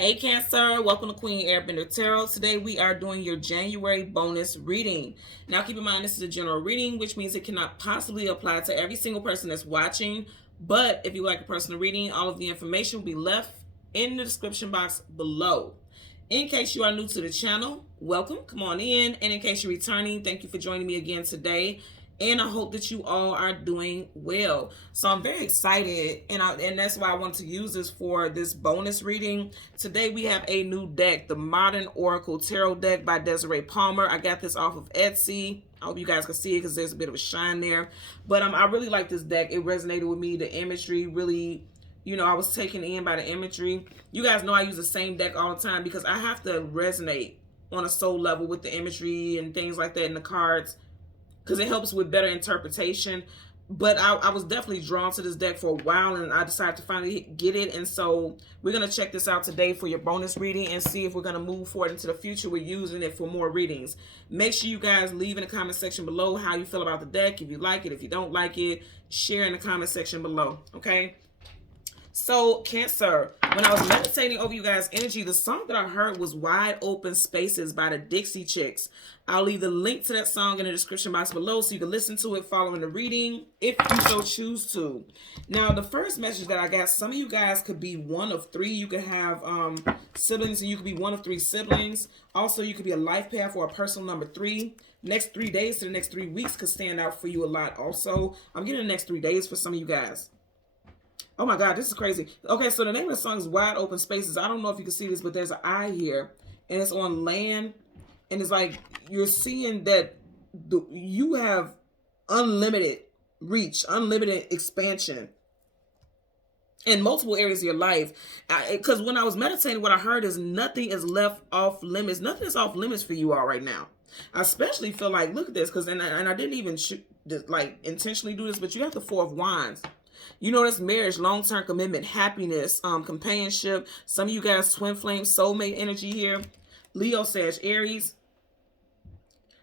Hey Cancer, welcome to Queen Airbender Tarot. Today we are doing your January bonus reading. Now keep in mind this is a general reading, which means it cannot possibly apply to every single person that's watching. But if you like a personal reading, all of the information will be left in the description box below. In case you are new to the channel, welcome, come on in. And in case you're returning, thank you for joining me again today. And I hope that you all are doing well. So I'm very excited, and that's why I want to use this for this bonus reading. Today we have a new deck, the Modern Oracle Tarot deck by Desiree Palmer. I got this off of Etsy. I hope you guys can see it because there's a bit of a shine there. But I really like this deck. It resonated with me. The imagery really, I was taken in by the imagery. You guys know I use the same deck all the time because I have to resonate on a soul level with the imagery and things like that in the cards, because it helps with better interpretation. But I was definitely drawn to this deck for a while, and I decided to finally get it. And so we're going to check this out today for your bonus reading and see if we're going to move forward into the future with using it for more readings. Make sure you guys leave in the comment section below how you feel about the deck. If you like it, if you don't like it, share in the comment section below, okay? So, Cancer, when I was meditating over you guys' energy, the song that I heard was Wide Open Spaces by the Dixie Chicks. I'll leave the link to that song in the description box below so you can listen to it following the reading if you so choose to. Now, the first message that I got, some of you guys could be one of three. You could have siblings, and you could be one of three siblings. Also, you could be a life path or a personal number 3. Next 3 days to the next 3 weeks could stand out for you a lot also. I'm getting the next 3 days for some of you guys. Oh my God, this is crazy. Okay, so the name of the song is Wide Open Spaces. I don't know if you can see this, but there's an eye here, and it's on land, and it's like you're seeing that you have unlimited reach, unlimited expansion in multiple areas of your life. Because when I was meditating, what I heard is nothing is left off limits. Nothing is off limits for you all right now. I especially feel like, look at this, because and I didn't even intentionally do this, but you have the 4 of Wands. You know, that's marriage, long-term commitment, happiness, companionship. Some of you guys, twin flame, soulmate energy here. Leo, Sag, Aries.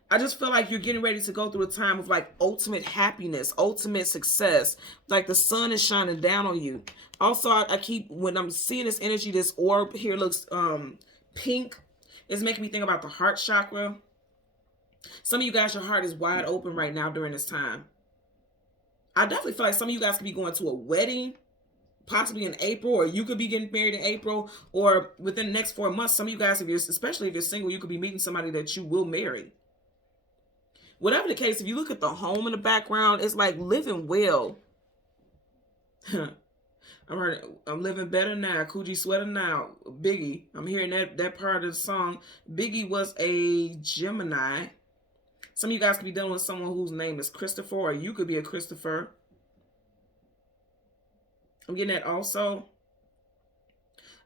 I just feel like you're getting ready to go through a time of like ultimate happiness, ultimate success. Like the sun is shining down on you. Also, I keep, when I'm seeing this energy, this orb here looks pink. It's making me think about the heart chakra. Some of you guys, your heart is wide open right now during this time. I definitely feel like some of you guys could be going to a wedding, possibly in April, or you could be getting married in April, or within the next 4 months. Some of you guys, especially if you're single, you could be meeting somebody that you will marry. Whatever the case, if you look at the home in the background, it's like living well. I'm living better now. Coogee sweater now. Biggie. I'm hearing that part of the song. Biggie was a Gemini. Some of you guys could be dealing with someone whose name is Christopher, or you could be a Christopher. I'm getting that also.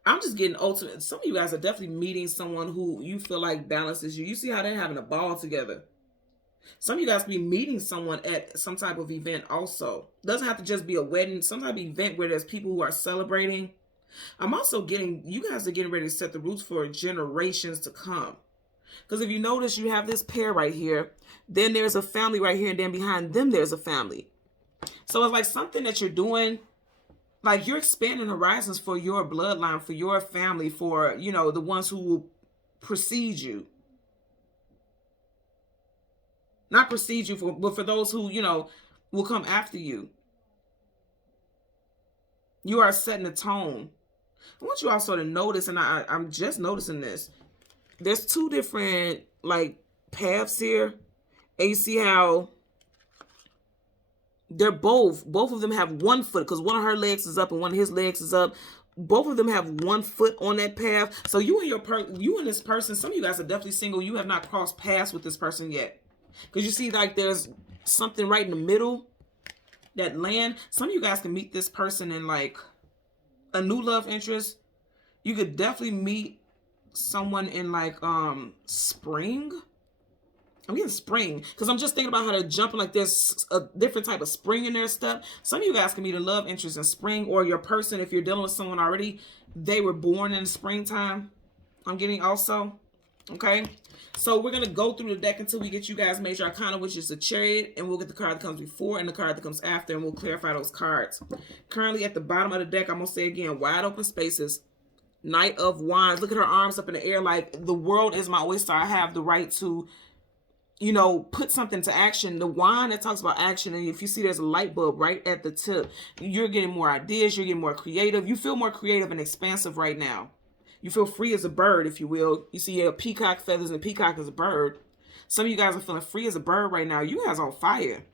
I'm just getting ultimate. Some of you guys are definitely meeting someone who you feel like balances you. You see how they're having a ball together. Some of you guys could be meeting someone at some type of event also. Doesn't have to just be a wedding. Some type of event where there's people who are celebrating. I'm also getting, you guys are getting ready to set the roots for generations to come. Because if you notice, you have this pair right here. Then there's a family right here. And then behind them, there's a family. So it's like something that you're doing. Like you're expanding horizons for your bloodline, for your family, for, the ones who will precede you. Not precede you, but for those who, will come after you. You are setting a tone. I want you also to notice, and I'm just noticing this. There's 2 different, paths here. And you see how they're both of them have 1 foot, because one of her legs is up and one of his legs is up. Both of them have 1 foot on that path. So you and this person, some of you guys are definitely single. You have not crossed paths with this person yet. Because you see, there's something right in the middle, that land. Some of you guys can meet this person in, a new love interest. You could definitely meet someone in, spring. I'm getting spring. Because I'm just thinking about how they're jumping, there's a different type of spring in their step. Some of you guys can meet a love interest in spring, or your person, if you're dealing with someone already, they were born in the springtime. I'm getting also. Okay, so we're going to go through the deck until we get you guys Major Arcana, which is the Chariot, and we'll get the card that comes before and the card that comes after, and we'll clarify those cards. Currently at the bottom of the deck, I'm going to say again, Wide Open Spaces. Knight of Wands. Look at her arms up in the air like the world is my oyster. I have the right to, you know, put something to action. The wand that talks about action, and if you see there's a light bulb right at the tip, you're getting more ideas, you're getting more creative. You feel more creative and expansive right now. You feel free as a bird, if you will. You see a peacock feathers, and a peacock is a bird. Some of you guys are feeling free as a bird right now. You guys are on fire.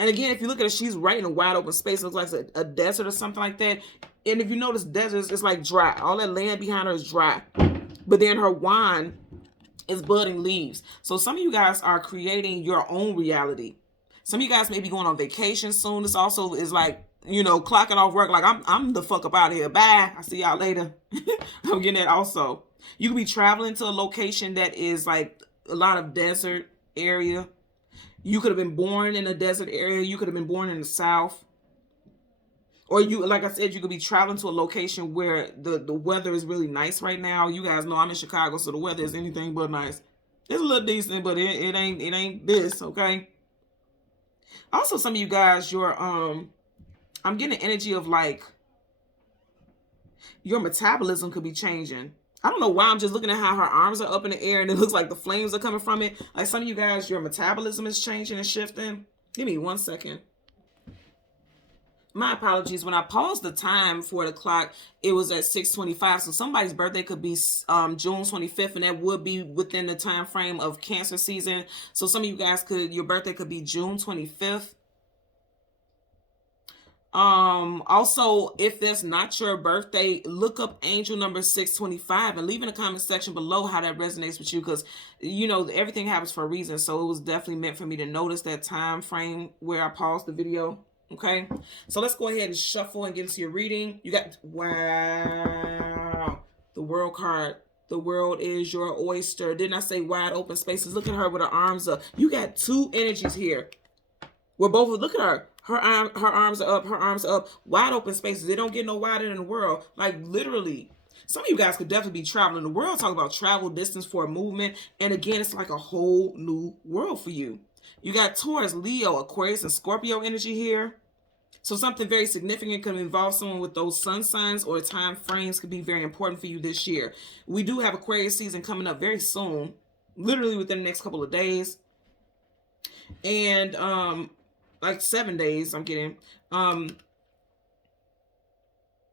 And again, if you look at her, she's right in a wide open space. It looks like a desert or something like that. And if you notice, deserts, it's like dry. All that land behind her is dry. But then her wand is budding leaves. So some of you guys are creating your own reality. Some of you guys may be going on vacation soon. This also is like, you know, clocking off work. Like, I'm the fuck up out of here. Bye. I'll see y'all later. I'm getting that also. You could be traveling to a location that is like a lot of desert area. You could have been born in a desert area. You could have been born in the South. Or you, like I said, you could be traveling to a location where the weather is really nice right now. You guys know I'm in Chicago, so the weather is anything but nice. It's a little decent, but it ain't this, okay? Also, some of you guys, I'm getting an energy of like your metabolism could be changing. I don't know why, I'm just looking at how her arms are up in the air and it looks like the flames are coming from it. Like some of you guys, your metabolism is changing and shifting. Give me 1 second. My apologies. When I paused the time for the clock, it was at 6:25. So somebody's birthday could be June 25th, and that would be within the time frame of Cancer season. So some of you guys your birthday could be June 25th. Also, if that's not your birthday, look up angel number 625 and leave in the comment section below how that resonates with you, because you know everything happens for a reason. So it was definitely meant for me to notice that time frame where I paused the video. Okay, so let's go ahead and shuffle and get into your reading. You got, wow, the World card. The world is your oyster. Didn't I say wide open spaces? Look at her with her arms up. You got two energies here. We're both, look at her. Her arms are up. Her arms are up. Wide open spaces. They don't get no wider in the world. Like literally. Some of you guys could definitely be traveling the world. Talk about travel distance for a movement. And again, it's like a whole new world for you. You got Taurus, Leo, Aquarius, and Scorpio energy here. So something very significant could involve someone with those sun signs, or time frames could be very important for you this year. We do have Aquarius season coming up very soon, literally within the next couple of days. And like 7 days, I'm getting.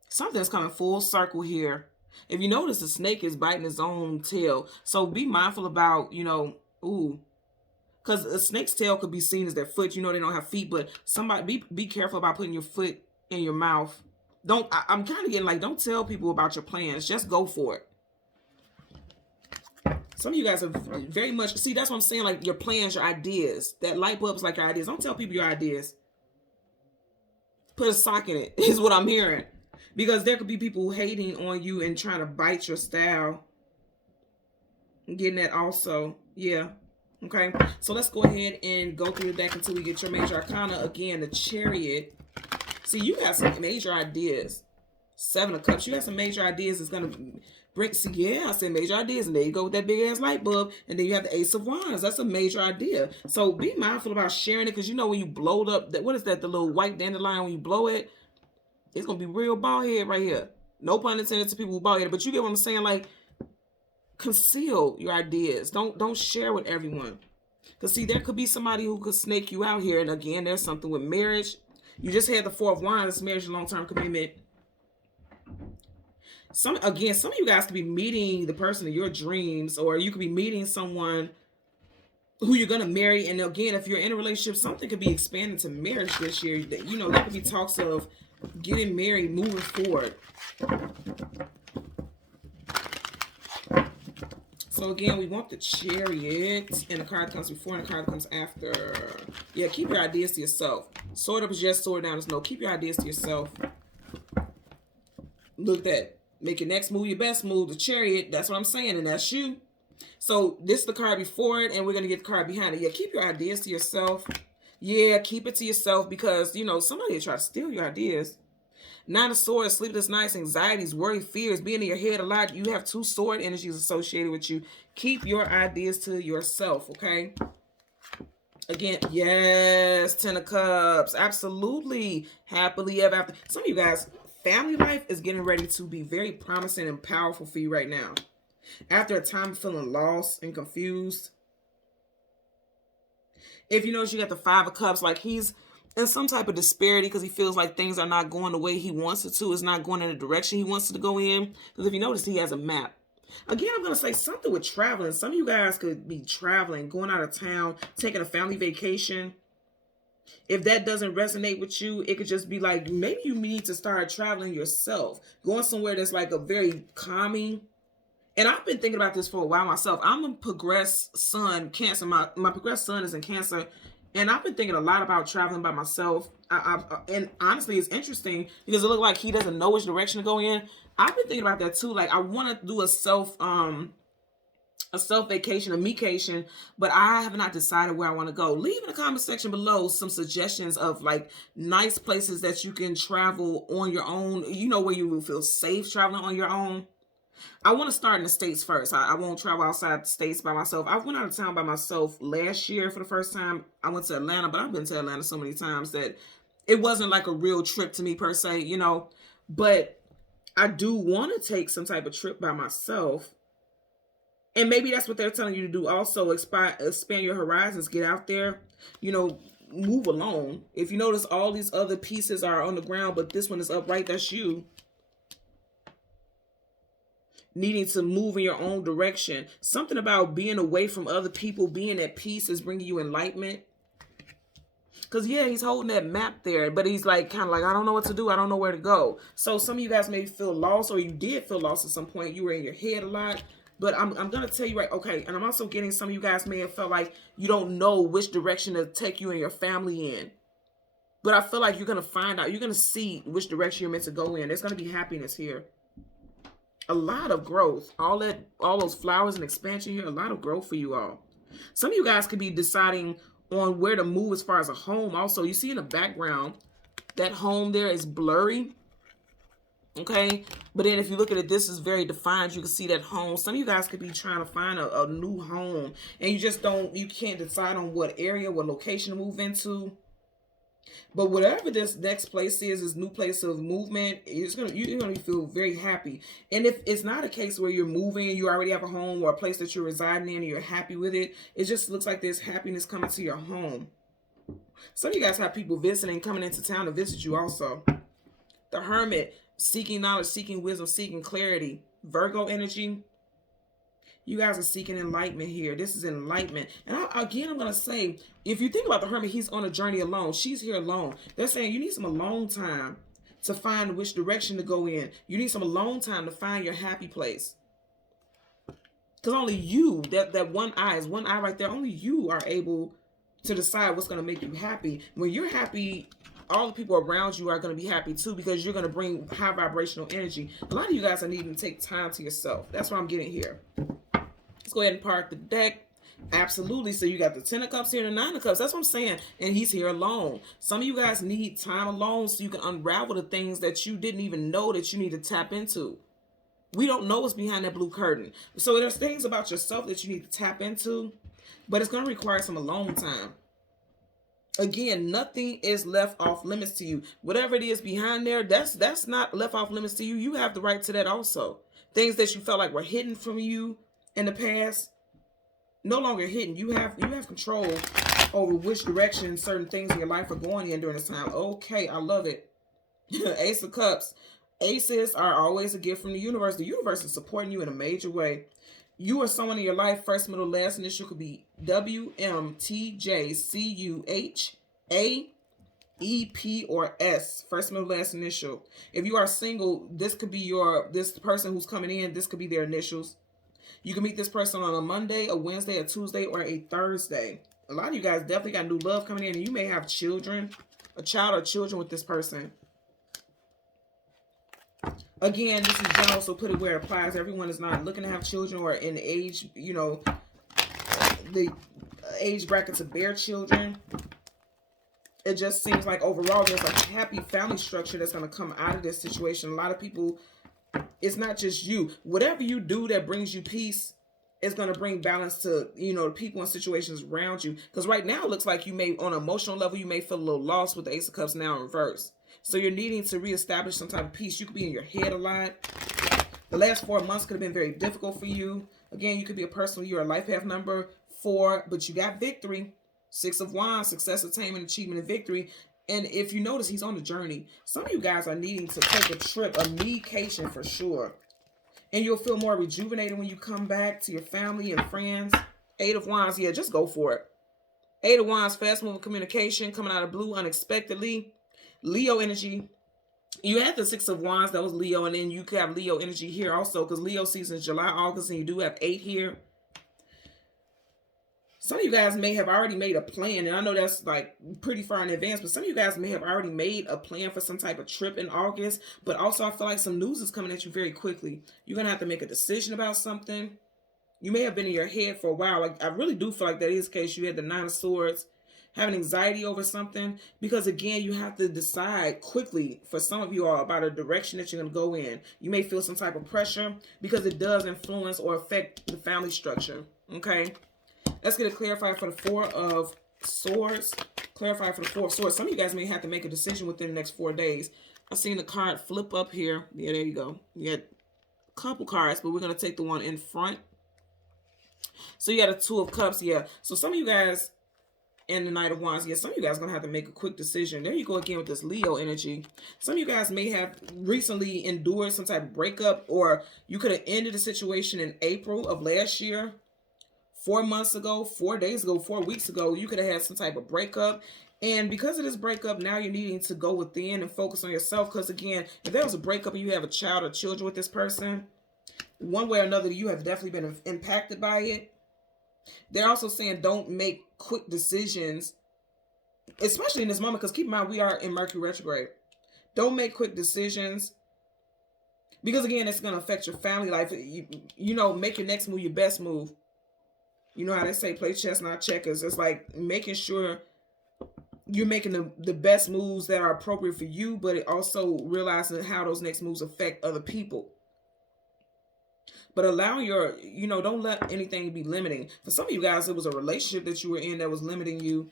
Something's coming full circle here. If you notice, the snake is biting his own tail. So be mindful about, you know, because a snake's tail could be seen as their foot. You know, they don't have feet, but somebody be careful about putting your foot in your mouth. I'm kind of getting like, don't tell people about your plans. Just go for it. Some of you guys are very much, see, that's what I'm saying, like your plans, your ideas. That light bulb is like your ideas. Don't tell people your ideas. Put a sock in it, is what I'm hearing. Because there could be people hating on you and trying to bite your style. I'm getting that also. Yeah. Okay, so let's go ahead and go through the deck until we get your major arcana. Again, the Chariot. See, you got some major ideas. 7 of Cups. You got some major ideas. It's going to bring, see, yeah, I said major ideas. And there you go with that big ass light bulb. And then you have the Ace of Wands. That's a major idea. So be mindful about sharing it, because you know when you blow up, what is that, the little white dandelion, when you blow it, it's going to be real bald head right here. No pun intended to people who bald head. But you get what I'm saying? Like, conceal your ideas. Don't share with everyone. Because see, there could be somebody who could snake you out here. And again, there's something with marriage. You just had the 4 of Wands, marriage, long-term commitment. Some of you guys could be meeting the person of your dreams, or you could be meeting someone who you're going to marry. And again, if you're in a relationship, something could be expanded to marriage this year. You know, there could be talks of getting married, moving forward. So again, we want the Chariot, and the card that comes before and the card that comes after. Yeah, keep your ideas to yourself. Sword up is yes, sword down is no. Keep your ideas to yourself. Look at that. Make your next move your best move. The Chariot, that's what I'm saying, and that's you. So this is the card before it, and we're going to get the card behind it. Yeah, keep your ideas to yourself. Yeah, keep it to yourself, because, you know, somebody will try to steal your ideas. 9 of Swords, sleepless nights, anxieties, worry, fears, being in your head a lot. You have 2 sword energies associated with you. Keep your ideas to yourself, okay? Again, yes, 10 of Cups. Absolutely. Happily ever after. Some of you guys family life is getting ready to be very promising and powerful for you right now. After a time of feeling lost and confused, if you notice, you got the Five of Cups, like he's in some type of disparity because he feels like things are not going the way he wants it to. It's not going in the direction he wants it to go in. Because if you notice, he has a map. Again, I'm going to say something with traveling. Some of you guys could be traveling, going out of town, taking a family vacation. If that doesn't resonate with you, it could just be like, maybe you need to start traveling yourself. Going somewhere that's like a very calming. And I've been thinking about this for a while myself. I'm a progressed sun, Cancer. My progressed sun is in Cancer. And I've been thinking a lot about traveling by myself. And honestly, it's interesting because it looks like he doesn't know which direction to go in. I've been thinking about that too. Like, I want to do a self vacation, a me-cation, but I have not decided where I want to go. Leave in the comment section below some suggestions of like nice places that you can travel on your own, you know, where you will feel safe traveling on your own. I want to start in the States first. I won't travel outside the States by myself. I went out of town by myself last year for the first time. I went to Atlanta, but I've been to Atlanta so many times that it wasn't like a real trip to me per se, you know, but I do want to take some type of trip by myself. And maybe that's what they're telling you to do also. Expand your horizons. Get out there. You know, move alone. If you notice, all these other pieces are on the ground, but this one is upright. That's you. Needing to move in your own direction. Something about being away from other people, being at peace is bringing you enlightenment. Because, yeah, he's holding that map there, but he's like, kind of like, I don't know what to do. I don't know where to go. So some of you guys may feel lost, or you did feel lost at some point. You were in your head a lot. But I'm going to tell you right, okay, and I'm also getting some of you guys may have felt like you don't know which direction to take you and your family in. But I feel like you're going to find out. You're going to see which direction you're meant to go in. There's going to be happiness here. A lot of growth. All those flowers and expansion here, a lot of growth for you all. Some of you guys could be deciding on where to move as far as a home. Also, you see in the background, that home there is blurry. Okay, but then if you look at it, this is very defined. You can see that home. Some of you guys could be trying to find a new home, and you can't decide on what area, what location to move into. But whatever this next place is, this new place of movement, you're gonna feel very happy. And if it's not a case where you're moving, you already have a home or a place that you're residing in, and you're happy with it, it just looks like there's happiness coming to your home. Some of you guys have people visiting, coming into town to visit you also. The Hermit. Seeking knowledge, seeking wisdom, seeking clarity. Virgo energy. You guys are seeking enlightenment here. This is enlightenment. And again, I'm going to say, if you think about the Hermit, he's on a journey alone. She's here alone. They're saying you need some alone time to find which direction to go in. You need some alone time to find your happy place. Because only you, that one eye is one eye right there. Only you are able to decide what's going to make you happy. When you're happy, all the people around you are going to be happy too, because you're going to bring high vibrational energy. A lot of you guys are needing to take time to yourself. That's what I'm getting here. Let's go ahead and park the deck. Absolutely. So you got the 10 of Cups here and the 9 of Cups. That's what I'm saying. And he's here alone. Some of you guys need time alone so you can unravel the things that you didn't even know that you need to tap into. We don't know what's behind that blue curtain. So there's things about yourself that you need to tap into, but it's going to require some alone time. Again, nothing is left off limits to you. Whatever it is behind there, that's not left off limits to you. You have the right to that also. Things that you felt like were hidden from you in the past, no longer hidden. You have control over which direction certain things in your life are going in during this time. Okay, I love it. Ace of Cups. Aces are always a gift from the universe. The universe is supporting you in a major way. You or someone in your life, first, middle, last initial could be W, M, T, J, C, U, H, A, E, P, or S. First, middle, last initial. If you are single, this could be this person who's coming in, this could be their initials. You can meet this person on a Monday, a Wednesday, a Tuesday, or a Thursday. A lot of you guys definitely got new love coming in, and you may have children, a child or children with this person. Again, this is general, so put it where it applies. Everyone is not looking to have children or in age, you know, the age bracket to bear children. It just seems like overall there's a happy family structure that's going to come out of this situation. A lot of people, it's not just you. Whatever you do that brings you peace is going to bring balance to, you know, the people and situations around you. Because right now it looks like you may, on an emotional level, you may feel a little lost with the Ace of Cups now in reverse. So you're needing to reestablish some type of peace. You could be in your head a lot. The last 4 months could have been very difficult for you. Again, you could be a person, you're a life path number 4, but you got victory. 6 of Wands, success, attainment, achievement, and victory. And if you notice, he's on the journey. Some of you guys are needing to take a trip, a vacation for sure. And you'll feel more rejuvenated when you come back to your family and friends. 8 of Wands, yeah, just go for it. 8 of Wands, fast moving communication, coming out of blue unexpectedly. Leo energy. You had the 6 of Wands, that was Leo, and then you could have Leo energy here also, because Leo season is July, August, and you do have 8 here. Some of you guys may have already made a plan, and I know that's like pretty far in advance, but some of you guys may have already made a plan for some type of trip in August, but also I feel like some news is coming at you very quickly. You're going to have to make a decision about something. You may have been in your head for a while. Like, I really do feel like that is the case. You had the 9 of Swords, having anxiety over something, because again, you have to decide quickly for some of you all about a direction that you're going to go in. You may feel some type of pressure because it does influence or affect the family structure. Okay. Let's get it clarified for the 4 of Swords. Clarify for the 4 of Swords. Some of you guys may have to make a decision within the next 4 days. I've seen the card flip up here. Yeah, there you go. You got a couple cards, but we're going to take the one in front. So you got a 2 of Cups. Yeah. So some of you guys, and the Knight of Wands. Yeah, some of you guys are going to have to make a quick decision. There you go again with this Leo energy. Some of you guys may have recently endured some type of breakup, or you could have ended a situation in April of last year. 4 months ago, 4 days ago, 4 weeks ago, you could have had some type of breakup. And because of this breakup, now you're needing to go within and focus on yourself. Because again, if there was a breakup and you have a child or children with this person, one way or another, you have definitely been impacted by it. They're also saying don't make quick decisions, especially in this moment, because keep in mind, we are in Mercury retrograde. Don't make quick decisions, because again, it's going to affect your family life. You know, make your next move your best move. You know how they say play chess, not checkers. It's like making sure you're making the best moves that are appropriate for you, but it also realizing how those next moves affect other people. But allow your, don't let anything be limiting. For some of you guys, it was a relationship that you were in that was limiting you,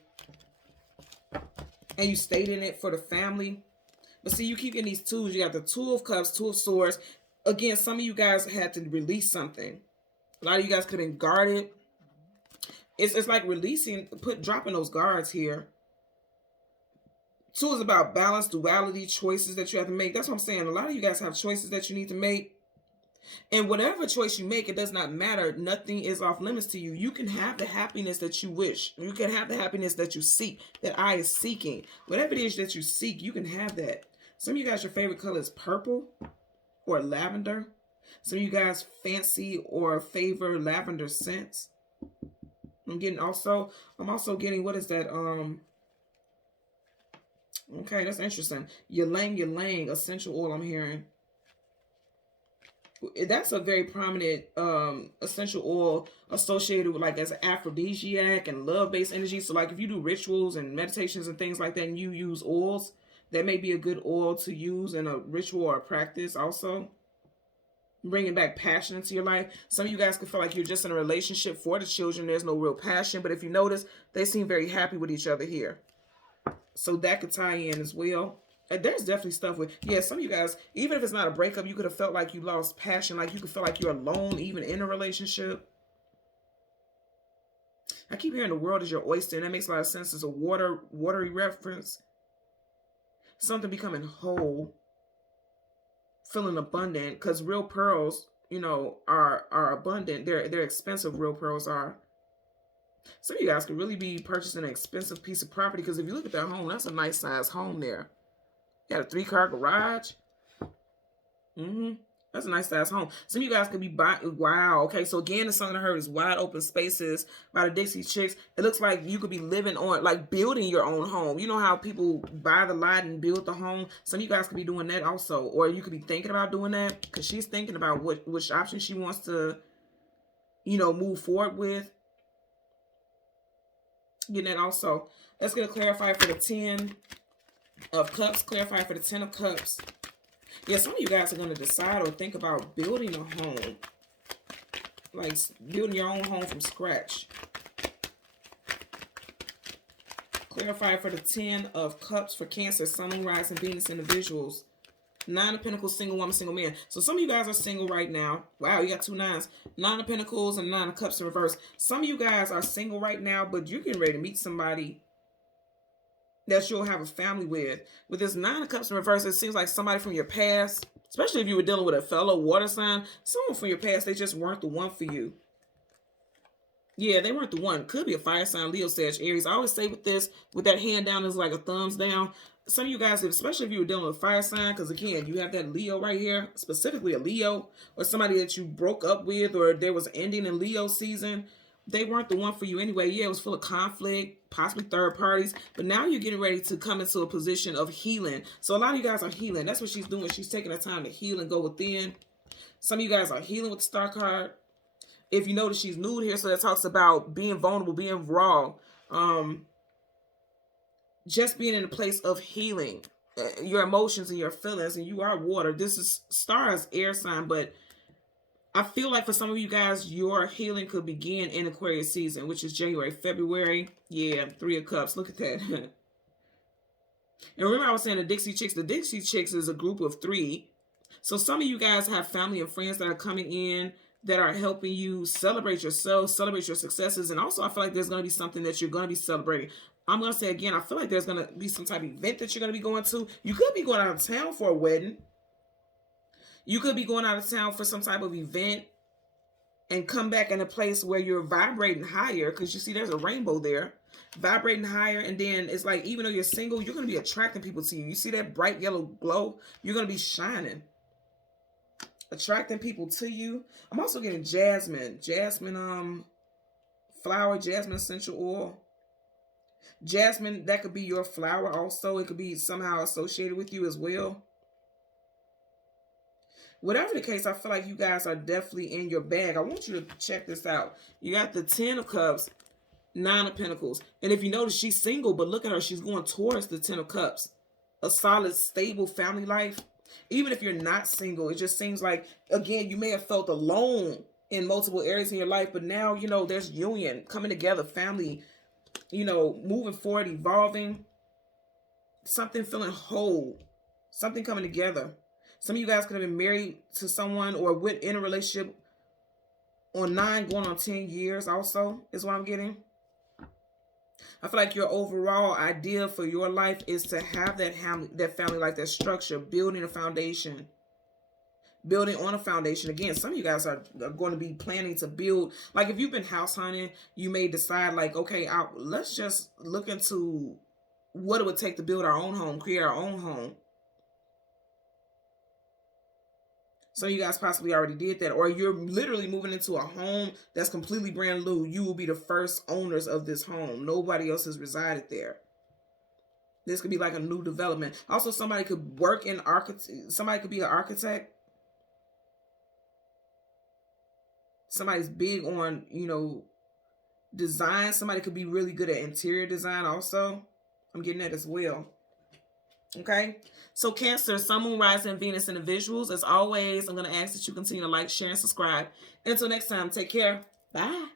and you stayed in it for the family. But see, you keep getting these 2s. You got the 2 of Cups, 2 of Swords. Again, some of you guys had to release something. A lot of you guys could have been guarded. It's like releasing, dropping those guards here. 2 is about balance, duality, choices that you have to make. That's what I'm saying. A lot of you guys have choices that you need to make. And whatever choice you make, it does not matter. Nothing is off limits to you. You can have the happiness that you wish. You can have the happiness that you seek, that I is seeking. Whatever it is that you seek, you can have that. Some of you guys, your favorite color is purple or lavender. Some of you guys fancy or favor lavender scents. I'm also getting, what is that? Okay, that's interesting. Ylang, essential oil I'm hearing. That's a very prominent essential oil associated with, like, as an aphrodisiac and love-based energy. So like if you do rituals and meditations and things like that and you use oils, that may be a good oil to use in a ritual or a practice also. Bringing back passion into your life. Some of you guys could feel like you're just in a relationship for the children. There's no real passion. But if you notice, they seem very happy with each other here. So that could tie in as well. And there's definitely stuff with, yeah, some of you guys, even if it's not a breakup, you could have felt like you lost passion. Like you could feel like you're alone even in a relationship. I keep hearing the world is your oyster, and that makes a lot of sense. It's a watery reference. Something becoming whole. Feeling abundant, because real pearls, are abundant. They're expensive. Real pearls are. Some of you guys could really be purchasing an expensive piece of property, because if you look at that home, that's a nice size home there. You got a 3-car garage. That's a nice size home. Some of you guys could be buying. Wow. Okay. So again, the song I heard is Wide Open Spaces by the Dixie Chicks. It looks like you could be living on, like, building your own home. You know how people buy the lot and build the home? Some of you guys could be doing that also. Or you could be thinking about doing that, because she's thinking about which option she wants to, move forward with. Getting that also. Let's get a clarifier for the 10 of Cups. Clarify for the 10 of Cups. Yeah, some of you guys are going to decide or think about building a home. Like building your own home from scratch. Clarify for the 10 of Cups for Cancer, Sun, Moon, Rising, Venus individuals. 9 of Pentacles, single woman, single man. So some of you guys are single right now. Wow, you got 2 9s. 9 of Pentacles and 9 of Cups in reverse. Some of you guys are single right now, but you're getting ready to meet somebody that you'll have a family with. With this 9 of Cups in reverse, it seems like somebody from your past, especially if you were dealing with a fellow water sign, someone from your past, they just weren't the one for you. Yeah, they weren't the one. Could be a fire sign, Leo, Sag, Aries. I always say with this, with that hand down is like a thumbs down. Some of you guys, especially if you were dealing with fire sign, because again, you have that Leo right here, specifically a Leo, or somebody that you broke up with, or there was ending in Leo season. They weren't the one for you anyway. Yeah, it was full of conflict, possibly third parties. But now you're getting ready to come into a position of healing. So a lot of you guys are healing. That's what she's doing. She's taking the time to heal and go within. Some of you guys are healing with the Star card. If you notice, she's nude here, so that talks about being vulnerable, being raw. Just being in a place of healing. Your emotions and your feelings, and you are water. This is Star is air sign, but I feel like for some of you guys, your healing could begin in Aquarius season, which is January, February. Yeah, 3 of Cups. Look at that. And remember I was saying the Dixie Chicks. The Dixie Chicks is a group of 3. So some of you guys have family and friends that are coming in that are helping you celebrate yourself, celebrate your successes. And also I feel like there's going to be something that you're going to be celebrating. I'm going to say again, I feel like there's going to be some type of event that you're going to be going to. You could be going out of town for a wedding. You could be going out of town for some type of event and come back in a place where you're vibrating higher, because you see there's a rainbow there. Vibrating higher, and then it's like even though you're single, you're going to be attracting people to you. You see that bright yellow glow? You're going to be shining. Attracting people to you. I'm also getting jasmine. Jasmine flower, jasmine essential oil. Jasmine, that could be your flower also. It could be somehow associated with you as well. Whatever the case, I feel like you guys are definitely in your bag. I want you to check this out. You got the 10 of Cups, 9 of Pentacles. And if you notice, she's single, but look at her. She's going towards the 10 of Cups. A solid, stable family life. Even if you're not single, it just seems like, again, you may have felt alone in multiple areas in your life, but now, you know, there's union, coming together, family, you know, moving forward, evolving, something feeling whole, something coming together. Some of you guys could have been married to someone or in a relationship on 9 going on 10 years also, is what I'm getting. I feel like your overall idea for your life is to have that family life, that structure, building a foundation. Building on a foundation. Again, some of you guys are going to be planning to build. Like if you've been house hunting, you may decide like, okay, let's just look into what it would take to build our own home, create our own home. Some of you guys possibly already did that, or you're literally moving into a home that's completely brand new. You will be the first owners of this home. Nobody else has resided there. This could be like a new development. Also, somebody could work in somebody could be an architect. Somebody's big on, you know, design. Somebody could be really good at interior design also. I'm getting that as well. Okay, so Cancer, Sun, Moon, Rising, Venus individuals. As always, I'm going to ask that you continue to like, share, and subscribe. Until next time, take care. Bye.